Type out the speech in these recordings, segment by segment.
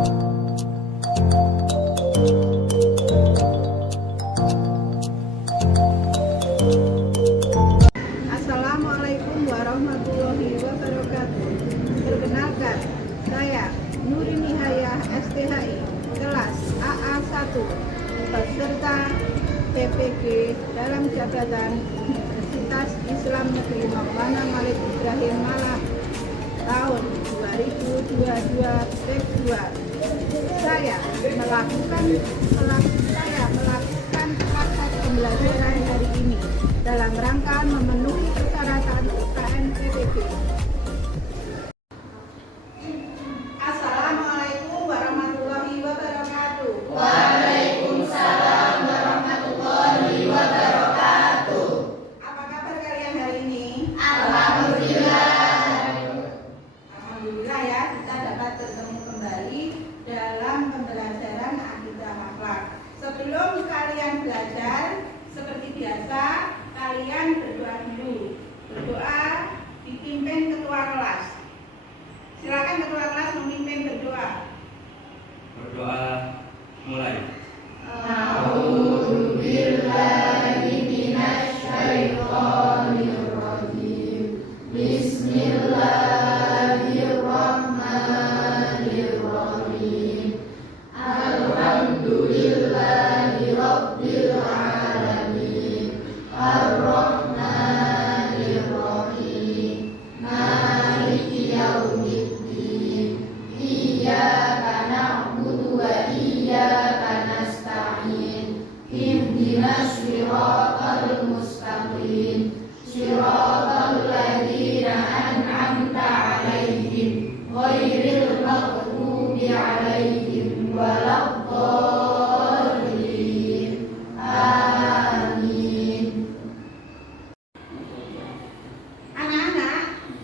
Assalamualaikum warahmatullahi wabarakatuh. Perkenalkan, saya Nuri Nihayah STHI, kelas AA1, peserta PPG dalam jabatan Universitas Islam Negeri Maulana Malik Ibrahim Malang tahun 2022 Februari. Saya melakukan proses pembelajaran hari ini dalam rangka memenuhi persyaratan UKM PPG. Assalamualaikum warahmatullahi wabarakatuh. Waalaikumsalam warahmatullahi wabarakatuh. Apa kabar kalian hari ini? Alhamdulillah. Alhamdulillah ya, kita dapat bertemu kembali dalam pembelajaran akidah akhlak. Sebelum kalian belajar, seperti biasa, kalian berdoa dulu. Berdoa dipimpin ketua kelas. Silakan ketua kelas memimpin berdoa. Berdoa mulai. A'udzu billahi minasy syaithanir rajim. Bismillahirrahmanirrahim. Alhamdulillahi rabbil alamin. Ar-Rahmanir Rahim. Maliki yaumiddin. Iyyaka na'budu wa iyyaka nasta'in. Ihdinas siratal mustaqim. Siratal ladzina an'amta 'alaihim ghairil maghdubi 'alaihim waladdallin. Amin. Anak-anak,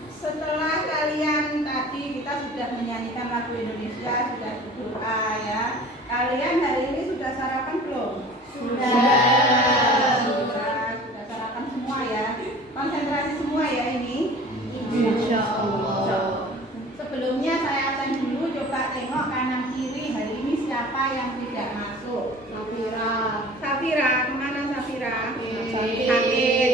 setelah kalian tadi kita sudah menyanyikan lagu Indonesia, sudah berdoa ya. Kalian hari ini sudah sarapan belum? Sudah sarapan semua ya. Konsentrasi semua ya ini. Insya Allah. Sebelumnya saya absen dulu, coba tengok kanan kiri hari ini siapa yang tidak masuk. Safira, kemana Safira? Sakit.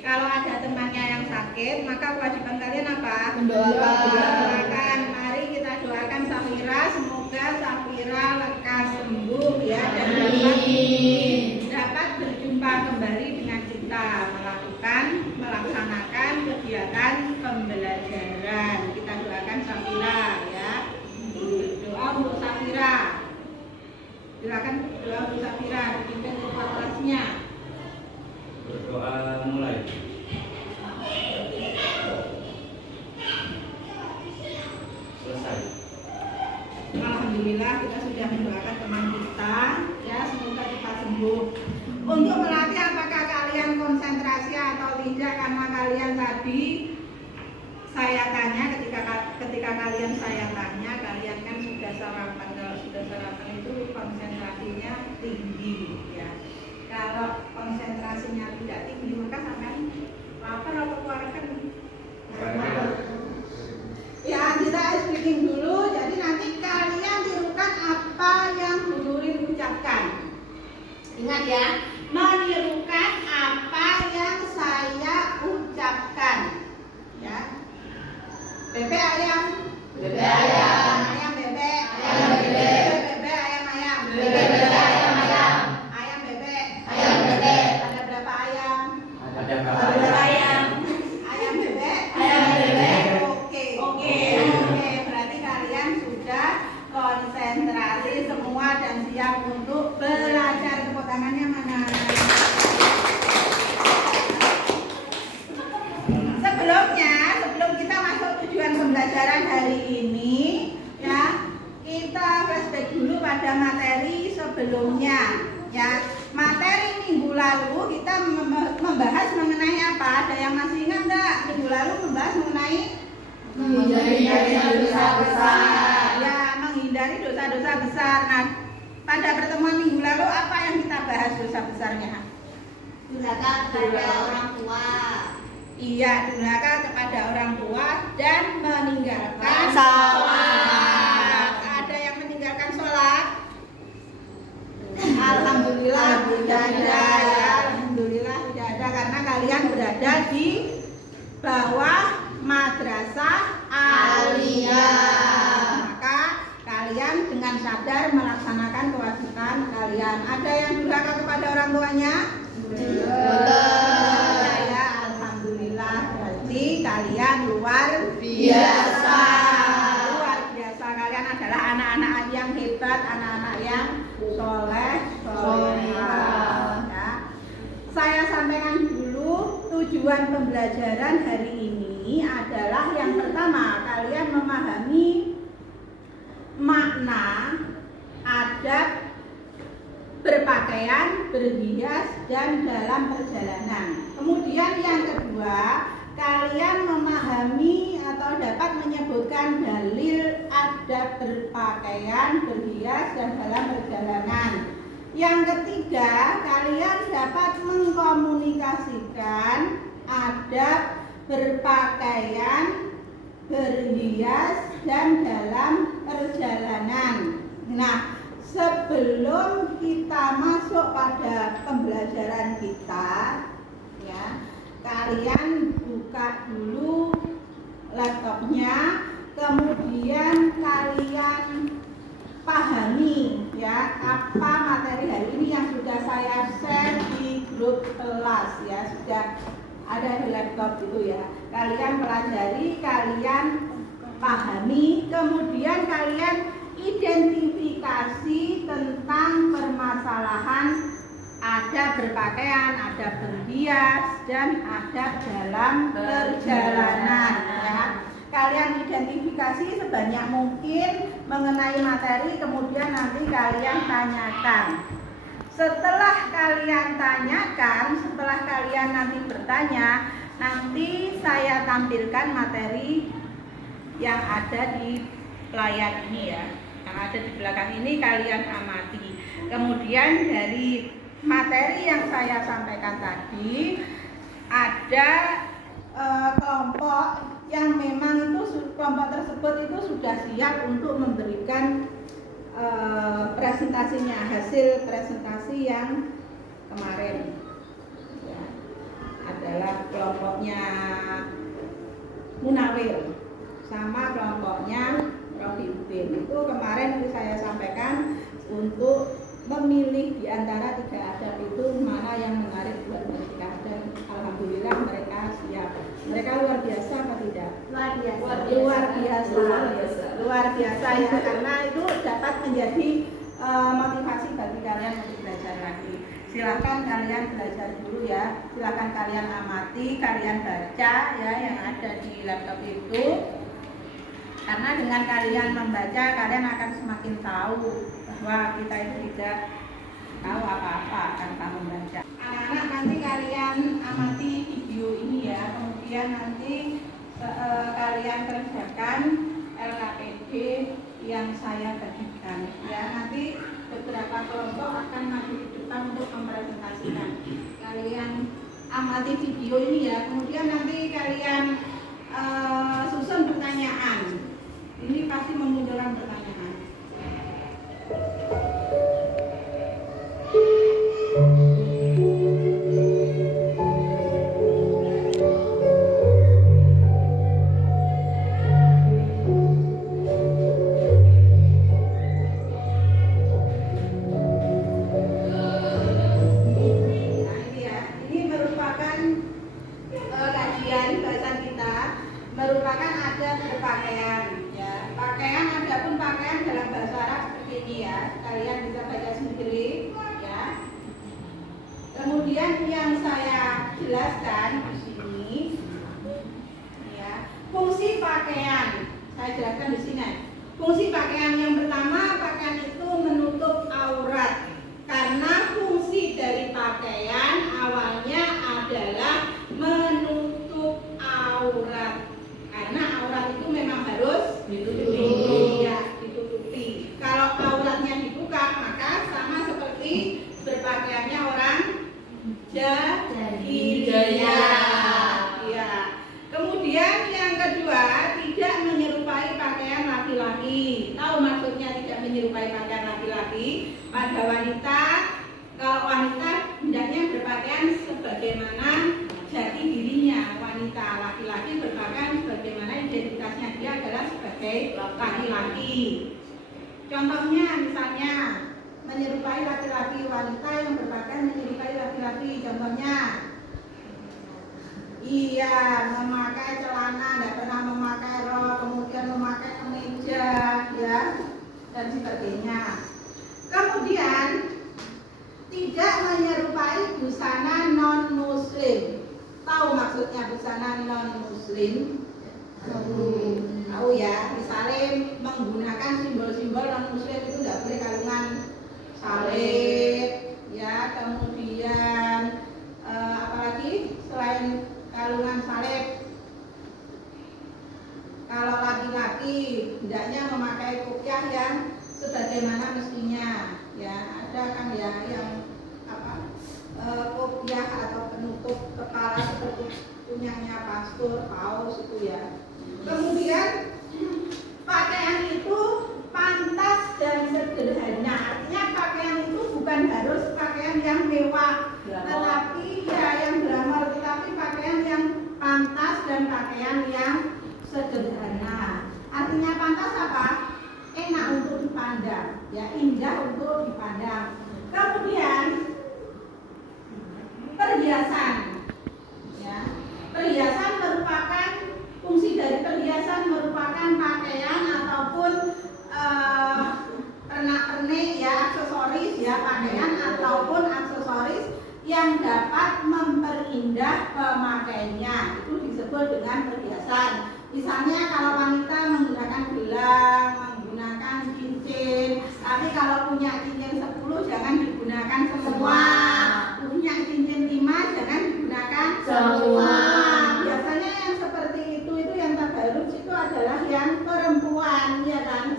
Kalau ada temannya yang sakit, maka kewajiban kalian apa? Mendoakan. Mari kita doakan Safira, semoga Safira lekas sembuh ya dan dapat berjumpa kembali dengan kita melaksanakan kegiatan pembelajaran. Kita doakan Safira ya. Doa untuk Safira. Silakan doa untuk Safira, dipimpin ketua kelasnya. Berdoa mulai. Selesai. Alhamdulillah kita sudah mendoakan teman kita ya, semoga cepat sembuh. Untuk melatih apakah kalian konsentrasi atau tidak, karena kalian tadi saya tanya, ketika kalian saya tanya, kalian kan sudah sarapan. Kalau sudah sarapan itu konsentrasinya tinggi ya. Kalau konsentrasinya tidak tinggi maka sampai lapar atau keluarkan. Ya, kita speaking dulu. Jadi nanti kalian tirukan apa yang Bu Nurin ucapkan. Ingat ya, menirukan apa yang saya ucapkan. Ya. Bebek ayam. Bebek ayam. Ayam bebek. Ayam bebek. Bebek ayam ayam. Bebek ayam ayam. Ayam bebek. Ayam bebek. Ada berapa ayam? Ada berapa? Bebek ayam. Ayam bebek. Ayam bebek. Oke, berarti kalian sudah konsentrasi semua dan siap untuk belajar. Tepuk tangannya mana? Sebelum kita masuk tujuan pembelajaran hari ini, ya, kita flashback dulu pada materi sebelumnya. Ya, materi minggu lalu kita membahas mengenai apa? Ada yang masih ingat nggak? Minggu lalu membahas mengenai Menghindari dosa besar. Ya, menghindari dosa-dosa besar. Nah, pada pertemuan minggu lalu apa yang kita bahas dosa besarnya? Durhaka kepada orang tua. Iya, durhaka kepada orang tua dan meninggalkan sholat. Ada yang meninggalkan bawah madrasah aliyah. Maka kalian dengan sadar melaksanakan kewajiban kalian. Ada yang durhaka kepada orang tuanya? Ya, alhamdulillah. Berarti kalian luar biasa. Luar biasa. Kalian adalah anak-anak yang hebat, anak-anak yang soleh, solehah. Ya. Saya sampaikan dulu tujuan pembelajaran hari ini adalah yang pertama, kalian memahami makna adab berpakaian, berhias, dan dalam perjalanan. Kemudian yang kedua, kalian memahami atau dapat menyebutkan dalil adab berpakaian, berhias, dan dalam perjalanan. Yang ketiga, kalian dapat mengkomunikasikan adab berpakaian, berhias, dan dalam perjalanan. Nah, sebelum kita masuk pada pembelajaran kita, ya, kalian buka dulu laptopnya, kemudian kalian pahami ya apa materi hari ini yang sudah saya share di grup kelas ya, sudah ada di laptop itu ya. Kalian pelajari, kalian pahami, kemudian kalian identifikasi tentang permasalahan adab berpakaian, adab berhias, dan adab dalam perjalanan ya. Kalian identifikasi sebanyak mungkin mengenai materi, kemudian nanti kalian tanyakan. Setelah kalian tanyakan, setelah kalian nanti bertanya, nanti saya tampilkan materi yang ada di layar ini ya, yang ada di belakang ini kalian amati. Kemudian dari materi yang saya sampaikan tadi, ada kelompok yang memang itu kelompok tersebut itu sudah siap untuk memberikan presentasinya, hasil presentasi yang kemarin ya, adalah kelompoknya Munawir sama kelompoknya Rofiuddin. Itu kemarin saya sampaikan untuk memilih di antara 3 adab itu mana yang menarik buat mereka, dan alhamdulillah mereka siap. Mereka luar biasa apa tidak? Luar biasa ya, karena itu dapat menjadi motivasi bagi kalian untuk belajar lagi. Silahkan kalian belajar dulu ya, silahkan kalian amati, kalian baca ya yang ada di laptop itu. Karena dengan kalian membaca, kalian akan semakin tahu bahwa kita itu tidak tahu apa-apa tanpa membaca. Anak-anak, nanti kalian amati video ini ya, kemudian nanti kalian kerjakan LKPD yang saya bagikan ya. Nanti beberapa kelompok akan maju di depan untuk mempresentasikan. Kalian amati video ini ya, kemudian nanti kalian susun pertanyaan. Ini pasti memunculkan pertanyaan. Merupakan adab berpakaian ya. Pakaian, adapun pakaian dalam bahasa Arab seperti ini ya. Kalian bisa baca sendiri ya. Kemudian yang saya jelaskan di sini ya, fungsi pakaian. Saya jelaskan di sini. Fungsi pakaian yang pertama, pakaian itu menutup aurat. Karena fungsi dari pakaian awalnya adalah menutup aurat. Karena aurat itu memang harus ditutupi ya, ditutupi. Kalau auratnya dibuka, maka sama seperti berpakaiannya orang jahiliyah ya. Kemudian yang kedua, tidak menyerupai pakaian laki-laki. Tahu maksudnya tidak menyerupai pakaian laki-laki? Pada wanita, kalau wanita hendaknya berpakaian sebagaimana jati dirinya. wanita. Laki-laki berpakaian sebagaimana identitasnya dia adalah sebagai laki-laki. Contohnya misalnya menyerupai laki-laki, wanita yang berpakaian menyerupai laki-laki. Contohnya iya, memakai celana, tidak pernah memakai rok, kemudian memakai kemeja, ya, dan sebagainya. Kemudian tidak menyerupai busana non-muslim. Tahu maksudnya busana non-muslim? Tahu ya, misalnya menggunakan simbol-simbol non-muslim itu tidak boleh, kalungan salib, ya, kemudian apalagi selain kalungan salib. Kalau laki-laki hendaknya memakai kopiah yang sebagaimana mestinya, ya, ada kan ya yang kopiah atau penutup kepala seperti punyanya pastor, paus itu ya. Kemudian pakaian itu pantas dan sederhana. Artinya pakaian itu bukan harus pakaian yang mewah, tetapi ya yang glamor, tetapi pakaian yang pantas dan pakaian yang sederhana. Artinya pantas apa? Enak untuk dipandang, ya, indah untuk dipandang. Kemudian perhiasan, ya, perhiasan merupakan fungsi dari perhiasan merupakan pakaian ataupun pernak-pernik, ya, aksesoris, ya, pakaian ataupun aksesoris yang dapat memperindah pemakainya, itu disebut dengan perhiasan. Misalnya kalau wanita menggunakan gelang, menggunakan cincin, tapi kalau punya cincin 10 jangan digunakan semua, punya cincin 5 jangan digunakan semua. Biasanya yang seperti itu yang tabarruj itu adalah yang perempuan, ya kan?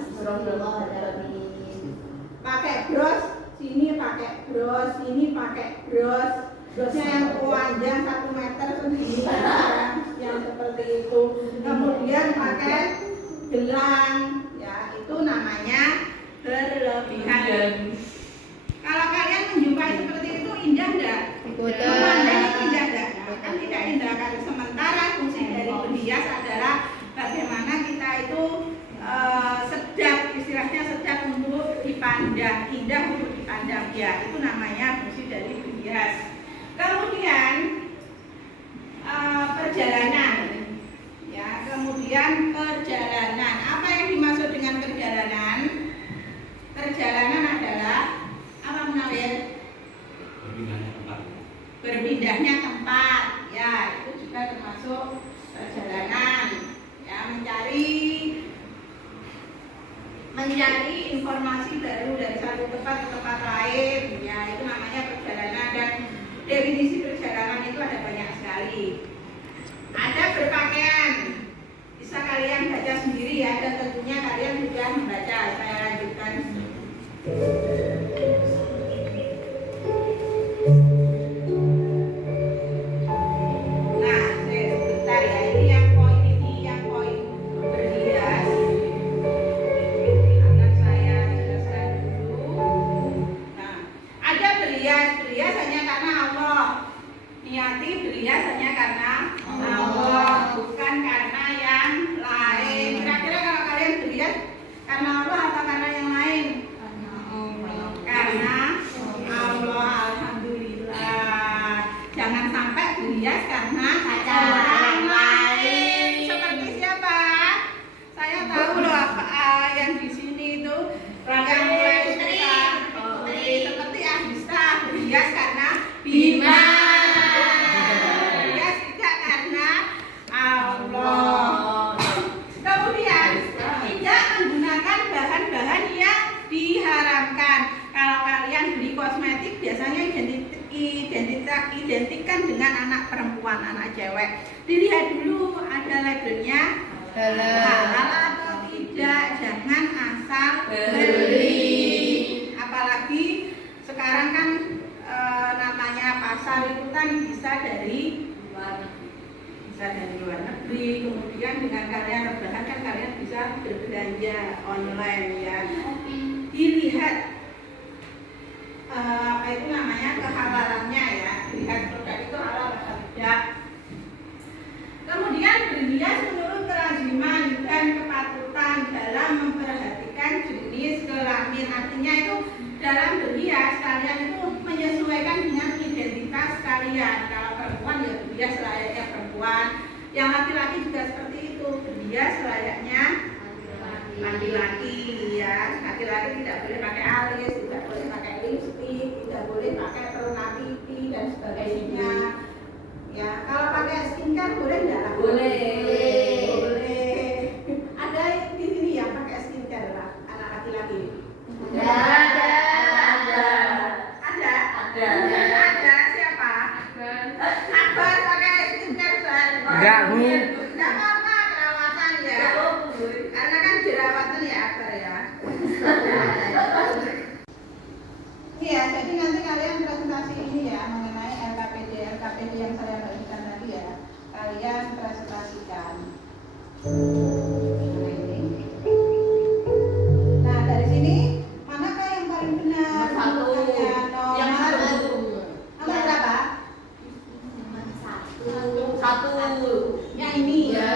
Pakai bros, sini pakai bros, sini pakai bros, brosnya yang panjang 1 meter segini, yang seperti itu. Kemudian pakai gelang, ya, itu namanya berlebihan. Kalau kalian menjumpai seperti itu, indah enggak? Memandang indah enggak? Kan tidak indah. Kalau sementara fungsi dari berhias adalah bagaimana kita itu sedap, istilahnya sedap untuk dipandang, indah untuk dipandang, ya, itu namanya fungsi dari berhias. Kemudian perjalanan, ya, kemudian perjalanan. Apa yang dimaksud dengan perjalanan? Perjalanan adalah apa, Munawir? Berpindahnya tempat, ya, itu juga termasuk perjalanan, ya, mencari informasi baru dari satu tempat ke tempat lain, ya, itu namanya perjalanan. Dan definisi perjalanan itu ada banyak sekali. Ada berpakaian, bisa kalian baca sendiri, ya, dan tentunya kalian sudah membaca. Saya lanjutkan. Nah, sebentar ya, ini yang poin berhias. Akan saya jelaskan dulu. Nah, ada berhias hanya karena Allah. Niati berhias hanya karena Allah, bukan karena yang lain. Kira-kira kalau kalian berhias karena Allah atau karena yang lain? Karena Allah. Alhamdulillah. Jangan sampai berhias karena orang lain. Seperti siapa? Saya tahu loh yang di sini itu yang mulai seperti Ahista berhias karena Bima. Berhias tidak karena Allah. Kemudian tidak menggunakan bahan-bahan yang diharamkan. Kalau kalian beli kosmetik biasanya identikan dengan anak perempuan, anak cewek. Dilihat dulu ada labelnya halal atau tidak, jangan asal beli. Apalagi sekarang kan namanya pasar itu kan bisa dari luar negeri. Kemudian dengan kalian rebahan kan kalian bisa berbelanja online, ya. Dilihat apa itu namanya kehalalannya, ya, lihat produk itu halal atau tidak. kelamin. Artinya itu dalam berhias kalian itu menyesuaikan dengan identitas kalian. Kalau perempuan ya berhias layaknya perempuan, yang laki-laki juga seperti itu, berhias layaknya laki-laki ya. Laki-laki tidak boleh pakai alis, tidak boleh pakai lipstik, tidak boleh pakai pernak pipi dan sebagainya. Ya, kalau pakai skincare boleh enggak? Boleh. Boleh. Ada di sini yang pakai skincare lah, anak laki-laki. Ada. Ada siapa? Akbar pakai skincare kan? Enggak, Bu. Enggak apa-apa, perawatan ya. Karena kan jerawatan ya Akbar ya. Iya, jadi nanti kalian presentasi ini ya mengenai LKPD yang saya bagikan tadi ya. Kalian presentasikan. Nah, ini. Nah, dari sini manakah yang paling benar? Nomor 1. Yang Nomor berapa? Satu. Yang ini. Ya.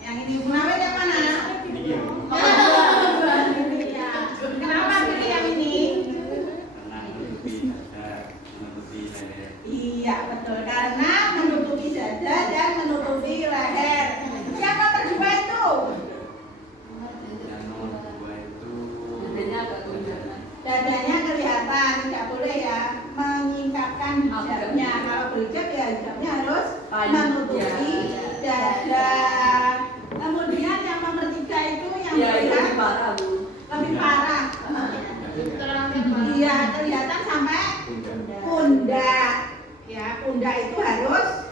Yang ini. Munawir yang mana? Ini ya. Kenapa pilih yang ini? Iya betul, karena menutupi dada dan menutupi leher. Siapa berdua itu? Dadanya kelihatan, tidak boleh ya menyingkapkan hijabnya. Kalau berhijab ya hijabnya harus menutupi dada. Kemudian yang nomor 3 itu yang lebih parah. Iya, kelihatan sampai pundak. Ya, pundak itu harus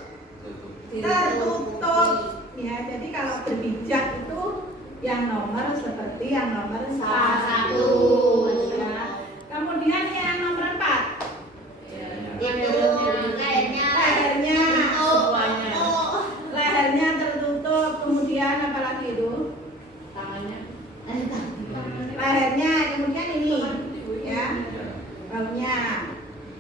tertutup. Ya, jadi kalau berhijab itu yang nomor seperti yang nomor 1. Ya. Kemudian yang nomor 4. Lehernya tertutup. Kemudian apa lagi itu? Lehernya, kemudian ini ya, baunya.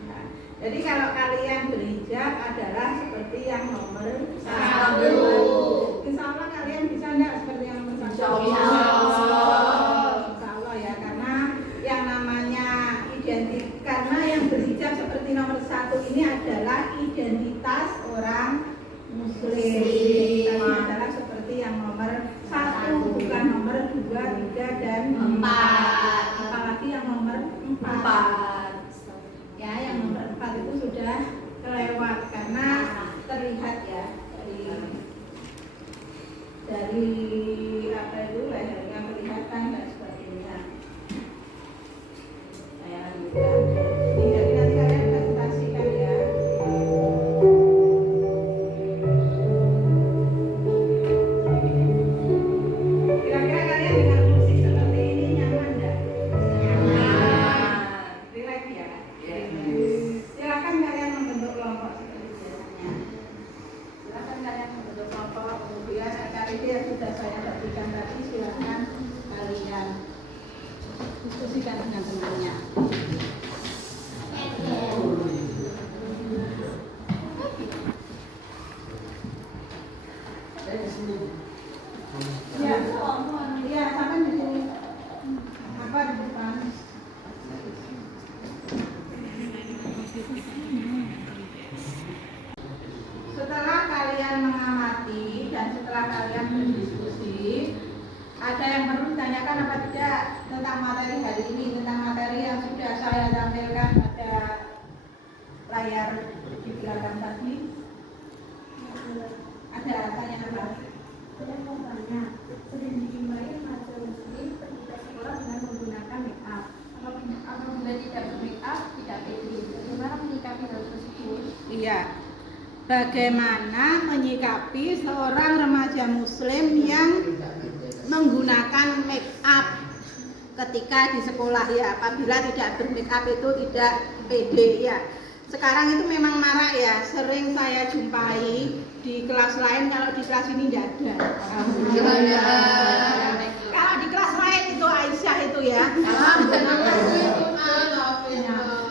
Nah, jadi kalau kalian berhijab adalah seperti yang nomor 1. Insya Allah kalian bisa enggak seperti yang nomor 1? Insya Allah. Insya Allah ya, karena yang namanya karena yang berhijab seperti nomor 1 ini adalah identitas orang Muslim. Identitasnya adalah seperti yang nomor 1, bukan nomor 2, 3, dan 4. Apalagi yang nomor 4. Ya, yang nomor 4 itu sudah kelewat karena terlihat ya dari apa itu lehernya kelihatan dan sebagainya. Saya lanjutkan. Ini jadi nanti kalian presentasikan ya. Kira-kira kalian dengan musik seperti ini nyaman enggak? Relax ya. Silakan kalian membentuk kelompok seperti biasanya. Silakan kalian membentuk kelompok. Kemudian LKPD yang sudah saya bagikan tadi silakan kalian diskusikan dengan temannya. Ya, sampai di sini. Apa di depan? Setelah kalian mengamati dan setelah kalian berdiskusi, ada yang perlu ditanyakan apa tidak tentang materi hari ini, tentang materi yang sudah saya tampilkan pada layar di belakang tadi? Ada pertanyaan apa? Saya mau tanya, sering diimbain mahasiswa muslim pergi ke sekolah dengan menggunakan make up. Apabila tidak ber-make up, tidak pede. Bagaimana menyikapi hal tersebut? Iya. Bagaimana menyikapi seorang remaja muslim yang menggunakan make up ketika di sekolah ya, apabila tidak ber-make up itu tidak pede ya. Sekarang itu memang marak ya, sering saya jumpai di kelas lain, kalau di kelas ini tidak ada. Kalau di kelas lain itu Aisyah itu ya,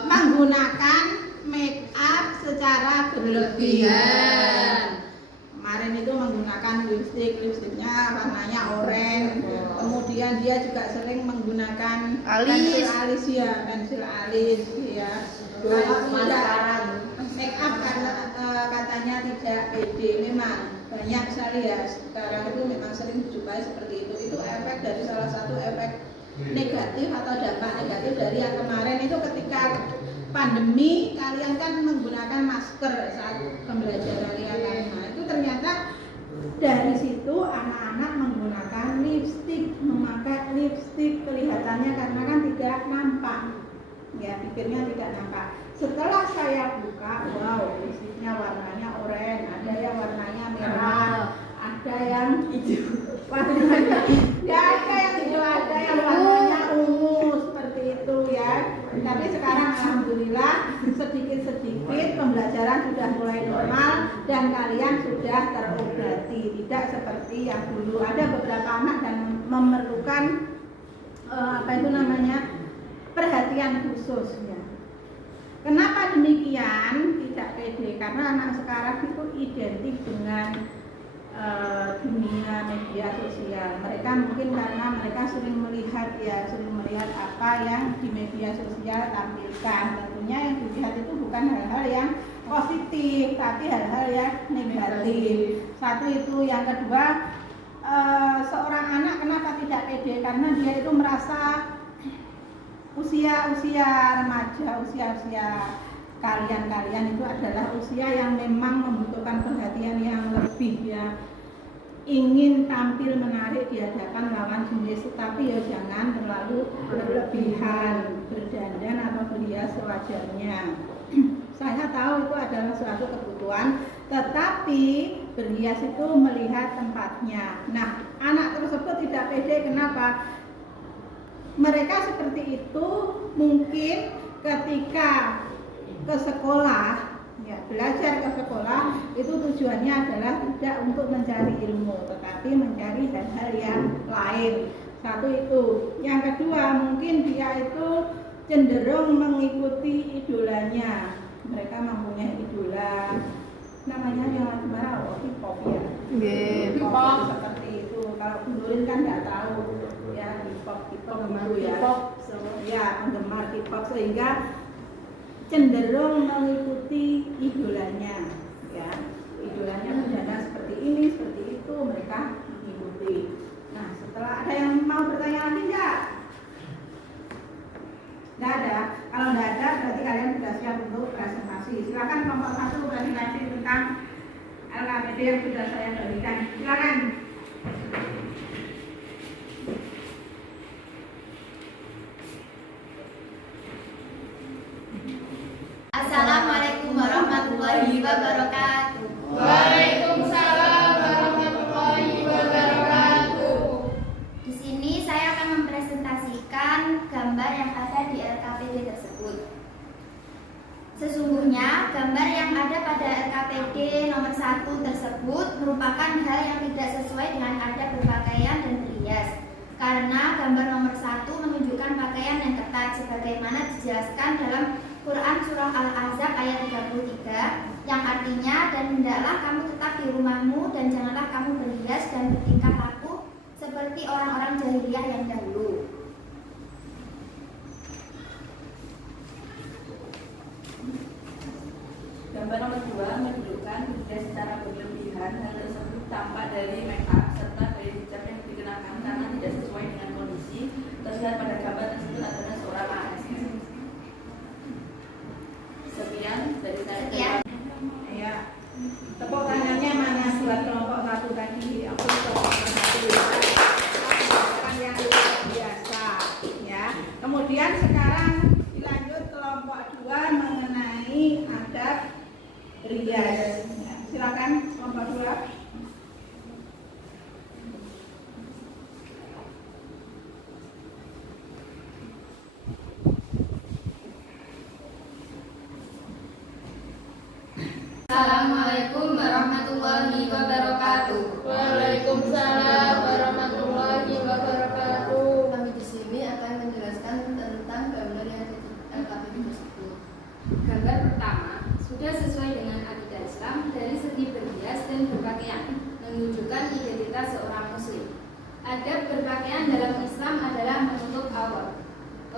menggunakan make up secara berlebihan. Kemarin itu menggunakan lipstiknya warnanya oranye. Kemudian dia juga sering menggunakan menggunakan Alis. pensil alis ya, pensil alis ya. Kalau tidak Maskaran. make up katanya tidak pede. Memang banyak sekali ya sekarang itu memang sering dijumpai seperti itu. Itu efek dari salah satu efek negatif atau dampak negatif dari yang kemarin itu ketika pandemi kalian kan menggunakan masker saat pembelajaran kalian. Nah itu ternyata dari situ anak-anak menggunakan lipstik, memakai lipstik kelihatannya karena kan tidak nampak, ya bibirnya tidak nampak. Setelah saya buka, wow lipstiknya warnanya oranye, ada yang warnanya merah, ada yang hijau, warnanya ya ada yang hijau, ada yang warnanya ungu seperti itu ya. Tapi sekarang alhamdulillah sedikit-sedikit pembelajaran sudah mulai normal dan kalian sudah terobati, tidak seperti yang dulu. Ada beberapa anak dan memerlukan perhatian khusus ya. Kenapa demikian? Tidak pede karena anak sekarang itu identik dengan dunia media sosial. Mereka mungkin karena mereka sering melihat apa yang di media sosial tampilkan. Tentunya yang dilihat itu bukan hal-hal yang positif, tapi hal-hal yang negatif. Satu itu, yang kedua, seorang anak kenapa tidak pede? Karena dia itu merasa usia remaja, usia kalian itu adalah usia yang memang membutuhkan perhatian yang lebih ya. Ingin tampil menarik di hadapan lawan jenis, tapi ya jangan terlalu berlebihan, berdandan atau berhias sewajarnya. Saya tahu itu adalah suatu kebutuhan, tetapi berhias itu melihat tempatnya. Nah, anak tersebut tidak pede, kenapa? Mereka seperti itu mungkin ketika ke sekolah, ya belajar ke sekolah itu tujuannya adalah tidak untuk mencari ilmu, tetapi mencari hal-hal yang lain. Satu itu. Yang kedua, mungkin dia itu cenderung mengikuti idolanya. Mereka mempunyai idola, namanya yang lagi mana? Hip-hop ya. Hip-hop seperti itu. Kalau Nurin kan nggak tahu ya hip-hop itu ya. Ya penggemar hip-hop sehingga cenderung mengikuti idolanya ya, idolanya berdandan seperti ini seperti itu, mereka mengikuti. Nah setelah ada yang mau bertanya lagi enggak? Enggak ada. Kalau enggak ada berarti kalian sudah siap untuk presentasi. Silakan kelompok 1 presentasi tentang LKPD yang sudah saya berikan. Silakan. Assalamualaikum warahmatullahi wabarakatuh. Waalaikumsalam warahmatullahi wabarakatuh. Di sini saya akan mempresentasikan gambar yang ada di LKPD tersebut. Sesungguhnya gambar yang ada pada LKPD nomor 1 tersebut merupakan hal yang tidak sesuai dengan adab berpakaian dan berhias. Karena gambar nomor 1 menunjukkan pakaian yang ketat sebagaimana dijelaskan dalam Quran Surah Al-Ahzab ayat 33 yang artinya, dan hendaklah kamu tetap di rumahmu dan janganlah kamu berhias dan bertingkah laku seperti orang-orang jahiliyah yang dahulu. Gambar nomor 2 menunjukkan berhias secara berlebihan. Hal tersebut tampak dari make up serta gaya hijab yang dikenakan karena tidak sesuai dengan kondisi. Terlihat pada gambar tersebut adalah seorang ASN. Sekian dari saya. Ya. Tepuk tangannya mana buat kelompok 1 tadi? Aku kelompok 1 yang luar biasa ya. Kemudian sekarang dilanjut kelompok 2 mengenai adab rias. Ya, silakan kelompok 2. Assalamualaikum warahmatullahi wabarakatuh. Waalaikumsalam warahmatullahi wabarakatuh. Kami di sini akan menjelaskan tentang gambar yang di LKPD tersebut. Gambar pertama sudah sesuai dengan akidah Islam dari segi berhias dan berpakaian, menunjukkan identitas seorang muslim. Adab berpakaian dalam Islam adalah menutup aurat.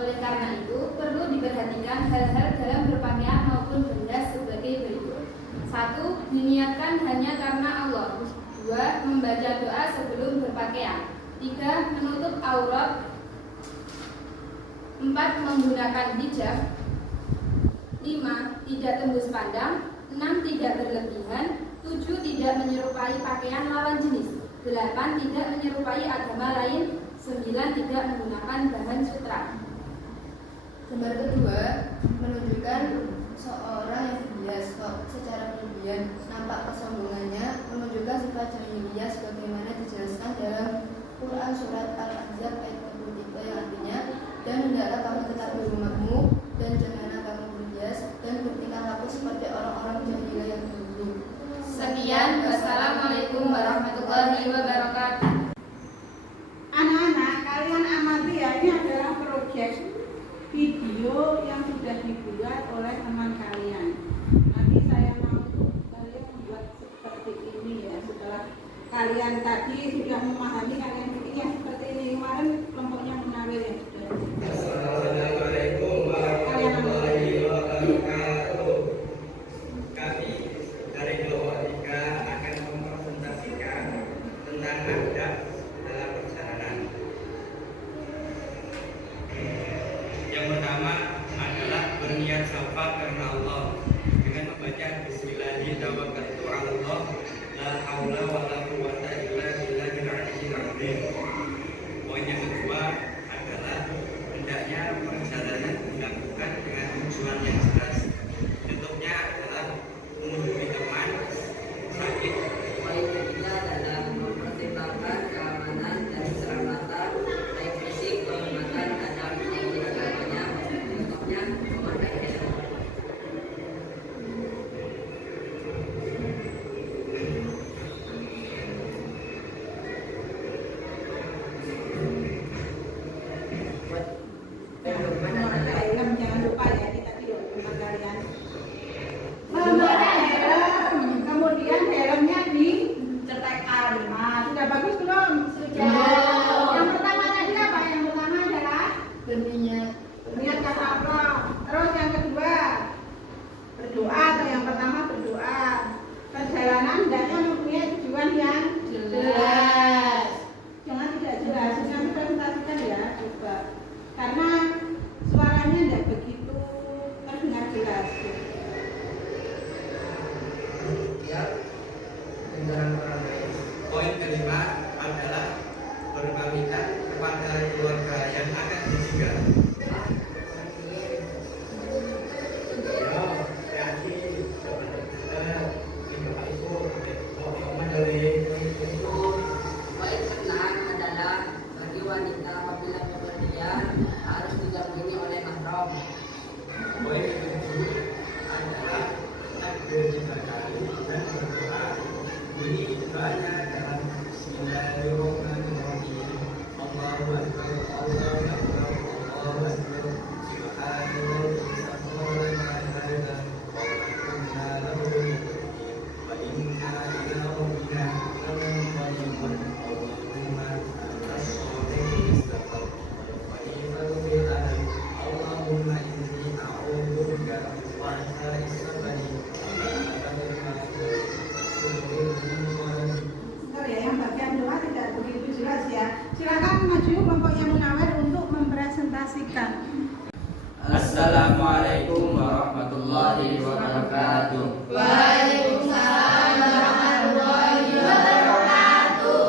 Oleh karena itu, perlu diperhatikan hal-hal dalam berpakaian maupun benda sebagai berikut. 1. Diniatkan hanya karena Allah. 2. Membaca doa sebelum berpakaian. 3. Menutup aurat. 4. Menggunakan hijab. 5. Tidak tembus pandang. 6. Tidak berlebihan. 7. Tidak menyerupai pakaian lawan jenis. 8. Tidak menyerupai agama lain. 9. Tidak menggunakan bahan sutra. Gambar kedua menunjukkan seorang yang berhias secara berlebihan, nampak kesombongannya, menunjukkan sifat jahiliyah sebagaimana dijelaskan dalam Quran surat Al-Ahzab ayat 43 yang artinya, dan hendaklah kamu tetap di rumahmu dan janganlah kamu berhias dan bertingkah laku seperti orang-orang jahiliyah yang dahulu. Sekian, wassalamualaikum warahmatullahi wabarakatuh. Anak-anak, kalian amati ya, ini adalah proyek video yang sudah dibuat oleh teman kalian. Nanti saya mau kalian membuat seperti ini ya. Setelah kalian tadi sudah memahami, kalian bikin yang seperti ini. Kemarin kelompoknya Munawir yang sudah. Assalamualaikum warahmatullahi wabarakatuh. Kami dari Doa akan mempresentasikan tentang adab dalam perjalanan. Yang pertama adalah berniat safar karena Allah dengan membaca Bismillahirrahmanirrahim. Allah la haula wala quwwata illa billahil aliyyil azim. Poin yang kedua adalah hendaknya perjalanan dilakukan dengan tujuan yang jelas. Contohnya adalah mengunjungi teman sakit. Poin ketiga adalah mempertimbangkan keamanan dan keselamatan baik fisik, kehormatan, adab yang dilakukannya. Contohnya memakai helm. Jangan lupa ya, kita tidur teman kalian. Memakai helm, kemudian helmnya dicetekkan. Nah, sudah bagus belum? Sudah. Yang pertama tadi apa? Yang pertama adalah Berniat niat kata Allah. Terus yang kedua berdoa, atau yang pertama berdoa. Perjalanan hendaknya mempunyai tujuan yang jelas. Jangan tidak jelas. Nanti presentasikan ya, coba. Karena suaranya tidak begitu terdengar jelas. Poin kelima adalah berpamitan kepada keluarga yang akan ditinggal. Poin keenam adalah bagi wanita apabila bepergian harus didampingi oleh mahram. Poin ketujuh adalah takbir 3 kali dan berdoa. Bunyi doanya dalam Bismillahirrahmanirrahim. Allahu Akbar, Allahu Akbar, Allahu Akbar. Subhanallah, subhanallah, wa inna lahu wa inna ila rabbina lamunqalibun. Allahumma as-solihin istaqam wa iman bil alam. Allahumma inni a'udzu bika wa a'udzu Bentar ya, yang bagian doa tidak begitu jelas ya. Silakan maju kelompoknya Munawir untuk mempresentasikan. Assalamualaikum warahmatullahi wabarakatuh. Waalaikumsalam warahmatullahi wabarakatuh.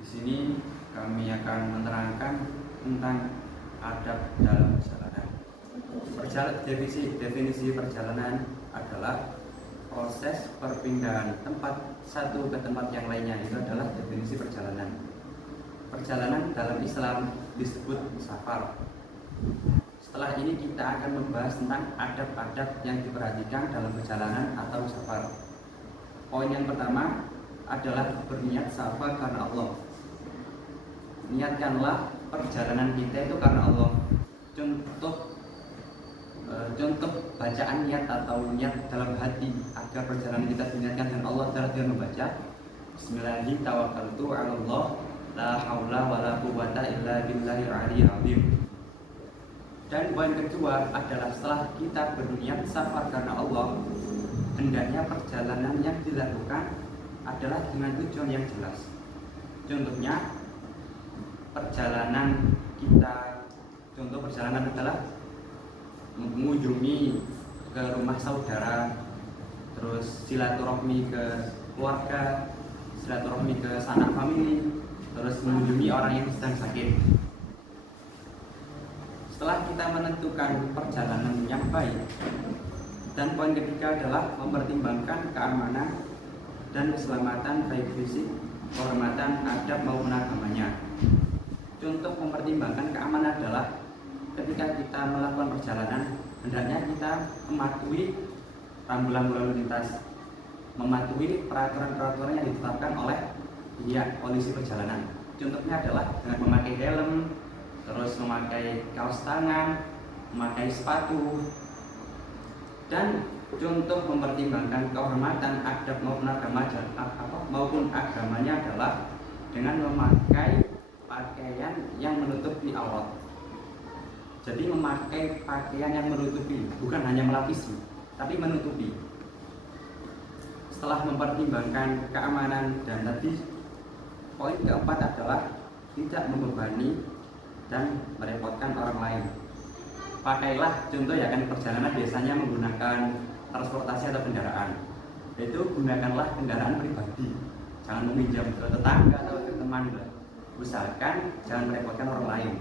Di sini kami akan menerangkan tentang adab dalam perjalanan. Definisi perjalanan adalah proses perpindahan tempat satu ke tempat yang lainnya. Itu adalah definisi perjalanan. Perjalanan dalam Islam disebut safar. Setelah ini kita akan membahas tentang adab-adab yang diperhatikan dalam perjalanan atau safar. Poin yang pertama adalah berniat safar karena Allah. Niatkanlah perjalanan kita itu karena Allah. Contoh bacaan niat atau niat dalam hati agar perjalanan kita diniatkan dengan Allah adalah dengan membaca Bismillahirrahmanirrahim, tawakkaltu 'alallah, la haula wala quwwata illa billahil aliyyil azim. Dan poin kedua adalah setelah kita berniat safar karena Allah, hendaknya perjalanan yang dilakukan adalah dengan tujuan yang jelas. Contohnya perjalanan adalah mengunjungi ke rumah saudara, terus silaturahmi ke keluarga, silaturahmi ke sanak famili, terus mengunjungi orang yang sedang sakit. Setelah kita menentukan perjalanan yang baik, dan poin ketiga adalah mempertimbangkan keamanan dan keselamatan baik fisik, kehormatan, adab maupun agamanya. Untuk mempertimbangkan keamanan adalah ketika kita melakukan perjalanan, hendaknya kita mematuhi rambu-rambu lalu lintas, mematuhi peraturan-peraturan yang ditetapkan oleh pihak polisi perjalanan. Contohnya adalah dengan memakai helm, terus memakai kaos tangan, memakai sepatu. Dan untuk mempertimbangkan kehormatan, adab maupun agamanya adalah dengan memakai pakaian yang menutupi aurat. Jadi memakai pakaian yang menutupi, bukan hanya melapisi, tapi menutupi. Setelah mempertimbangkan keamanan dan tadi, poin keempat adalah tidak membebani dan merepotkan orang lain. Pakailah, contoh ya kan, perjalanan biasanya menggunakan transportasi atau kendaraan, itu gunakanlah kendaraan pribadi, jangan meminjam ke tetangga atau ke teman. Usahakan jangan merepotkan orang lain.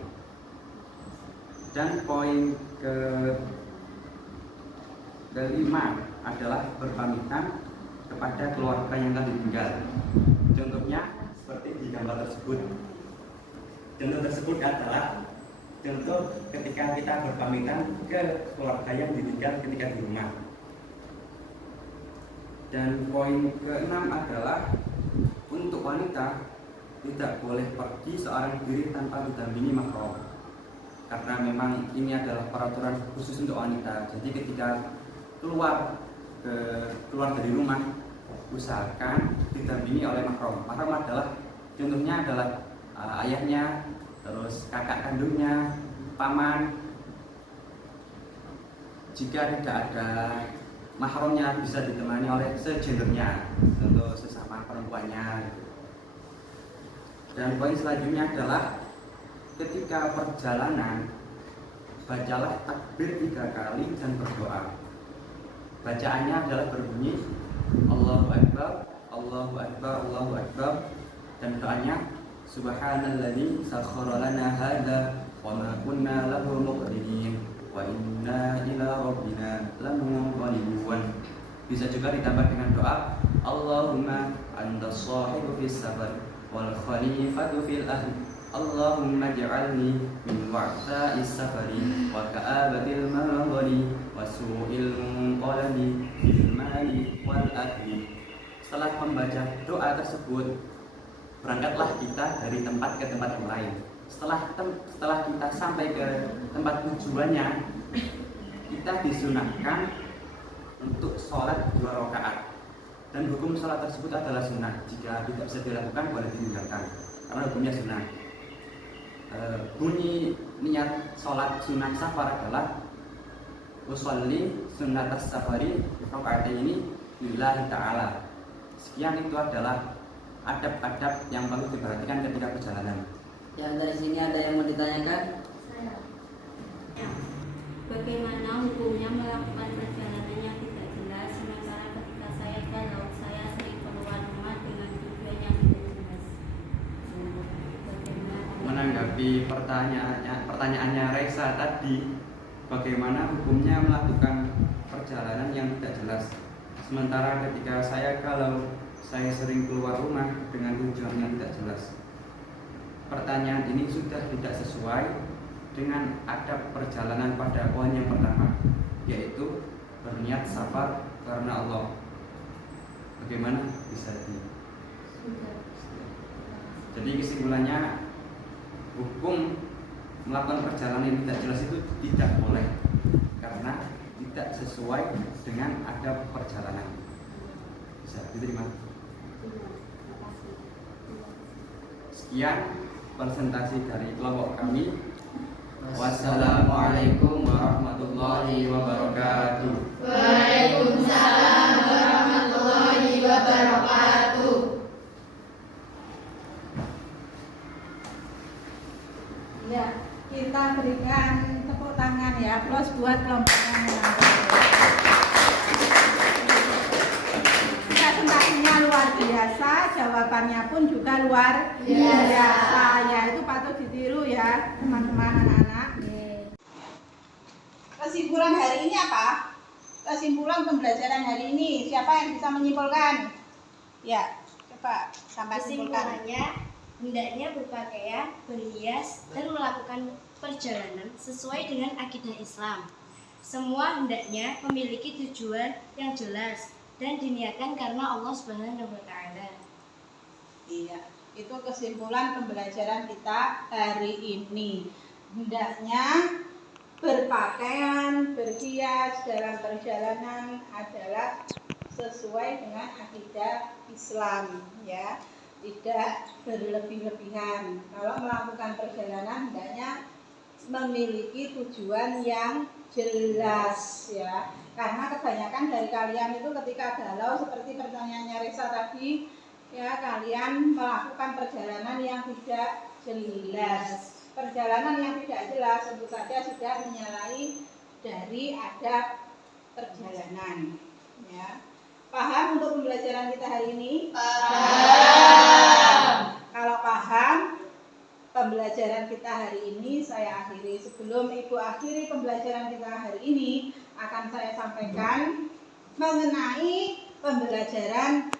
Dan poin kelima adalah berpamitan kepada keluarga yang telah ditinggal. Contohnya seperti di gambar tersebut. Contoh tersebut adalah contoh ketika kita berpamitan ke keluarga yang ditinggal ketika di rumah. Dan poin keenam adalah untuk wanita tidak boleh pergi seorang diri tanpa didampingi mahram, karena memang ini adalah peraturan khusus untuk wanita. Jadi ketika keluar dari rumah, usahakan didampingi oleh mahram. Mahram adalah contohnya adalah ayahnya, terus kakak kandungnya, paman. Jika tidak ada mahramnya, bisa ditemani oleh segendernya, contoh sesama perempuannya. Dan poin selanjutnya adalah ketika perjalanan, bacalah takbir 3 kali dan berdoa. Bacaannya adalah berbunyi Allahu Akbar, Allahu Akbar, Allahu Akbar. Dan doanya Subhanalladzi sakhkhara lana hadza wa ma kunna lahu muqrinin wa inna ila rabbina lamunqalibun. Bisa juga ditambah dengan doa Allahumma antas shahibu fis safar wal khalifatu fil ahli Allahumma ja'alni min wa'sa'is safari wa ka'abatil manzali wa su'il munqalabi bil mali wal ahli. Setelah membaca doa tersebut, berangkatlah kita dari tempat ke tempat yang lain. Setelah kita sampai ke tempat tujuannya, kita disunahkan untuk sholat 2 rakaat. Dan hukum sholat tersebut adalah sunnah. Jika tidak bisa dilakukan, boleh ditinggalkan, karena hukumnya sunnah. Bunyi niat sholat sunnah safar adalah usolli sunnatas safari rakaataini lillahi ta'ala. Sekian, itu adalah adab-adab yang perlu diperhatikan ketika perjalanan. Yang dari sini ada yang mau ditanyakan? Saya. Bagaimana hukumnya melakukan perjalanan yang tidak jelas, sementara ketika saya galau, saya sering keluar rumah dengan tujuan yang tidak jelas. Menanggapi pertanyaannya Reza tadi, bagaimana hukumnya melakukan perjalanan yang tidak jelas, sementara ketika saya galau, saya sering keluar rumah dengan tujuan yang tidak jelas. Pertanyaan ini sudah tidak sesuai dengan adab perjalanan pada poin yang pertama, yaitu berniat safar karena Allah. Bagaimana bisa Jadi kesimpulannya, hukum melakukan perjalanan yang tidak jelas itu tidak boleh, karena tidak sesuai dengan adab perjalanan. Bisa diterima? Sekian presentasi dari kelompok kami. Wassalamualaikum warahmatullahi wabarakatuh. Waalaikumsalam warahmatullahi wabarakatuh. Ya, kita berikan tepuk tangan ya, plus buat kelompok yang menang. Presentasinya luar biasa, jawabannya pun juga luar biasa. Ya, itu patut ditiru ya, teman-teman anak-anak. Kesimpulan hari ini apa? Kesimpulan pembelajaran hari ini, siapa yang bisa menyimpulkan? Ya, coba sampai simpulkan. Kesimpulannya, hendaknya berpakaian, berhias, dan melakukan perjalanan sesuai dengan akidah Islam. Semua hendaknya memiliki tujuan yang jelas dan diniatkan karena Allah Subhanahu wa Ta'ala. Iya, itu kesimpulan pembelajaran kita hari ini. Hendaknya berpakaian, berhias dalam perjalanan adalah sesuai dengan akidah Islam, ya, tidak berlebih-lebihan. Kalau melakukan perjalanan hendaknya memiliki tujuan yang jelas, ya. Karena kebanyakan dari kalian itu ketika galau seperti pertanyaannya Reza tadi, ya, kalian melakukan perjalanan yang tidak jelas. Perjalanan yang tidak jelas tentu saja sudah menyalahi dari adab perjalanan, ya. Paham untuk pembelajaran kita hari ini? Paham. Kalau paham pembelajaran kita hari ini, saya akhiri. Sebelum Ibu akhiri pembelajaran kita hari ini, akan saya sampaikan mengenai pembelajaran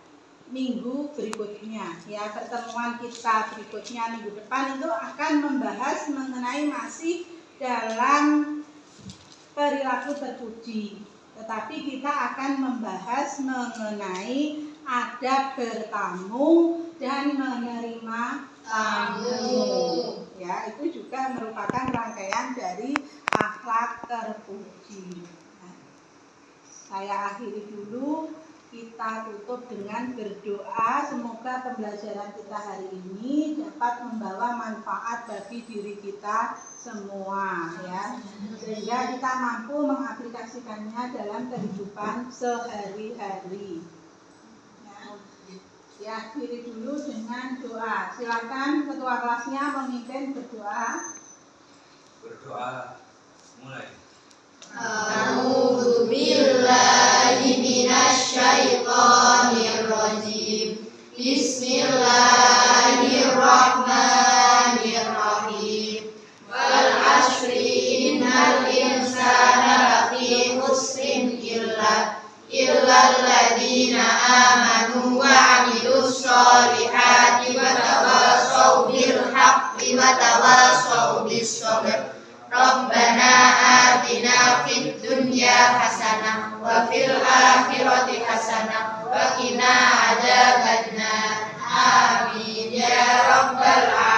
minggu berikutnya, ya. Pertemuan kita berikutnya minggu depan itu akan membahas mengenai masih dalam perilaku terpuji, tetapi kita akan membahas mengenai adab bertamu dan menerima tamu, ya. Itu juga merupakan rangkaian dari akhlak terpuji. Nah, saya akhiri dulu. Kita tutup dengan berdoa, semoga pembelajaran kita hari ini dapat membawa manfaat bagi diri kita semua, ya, sehingga kita mampu mengaplikasikannya dalam kehidupan sehari-hari. Ya, diakhiri dulu dengan doa. Silakan ketua kelasnya memimpin berdoa. Berdoa mulai. A'udzu billahi minasyaitonir rajim. Bismillahirrahmanirrahim. Wal 'ashri innal insana lafi khusrin illa alladziina aamanu wa 'amilus sholihati wa tawashaw bil haqqi wa tawashaw bis sabr. Rabbana atina fid dunya hasanah wa fil akhirati hasanah wa qina adzabannar. Amin ya rabbal alamin.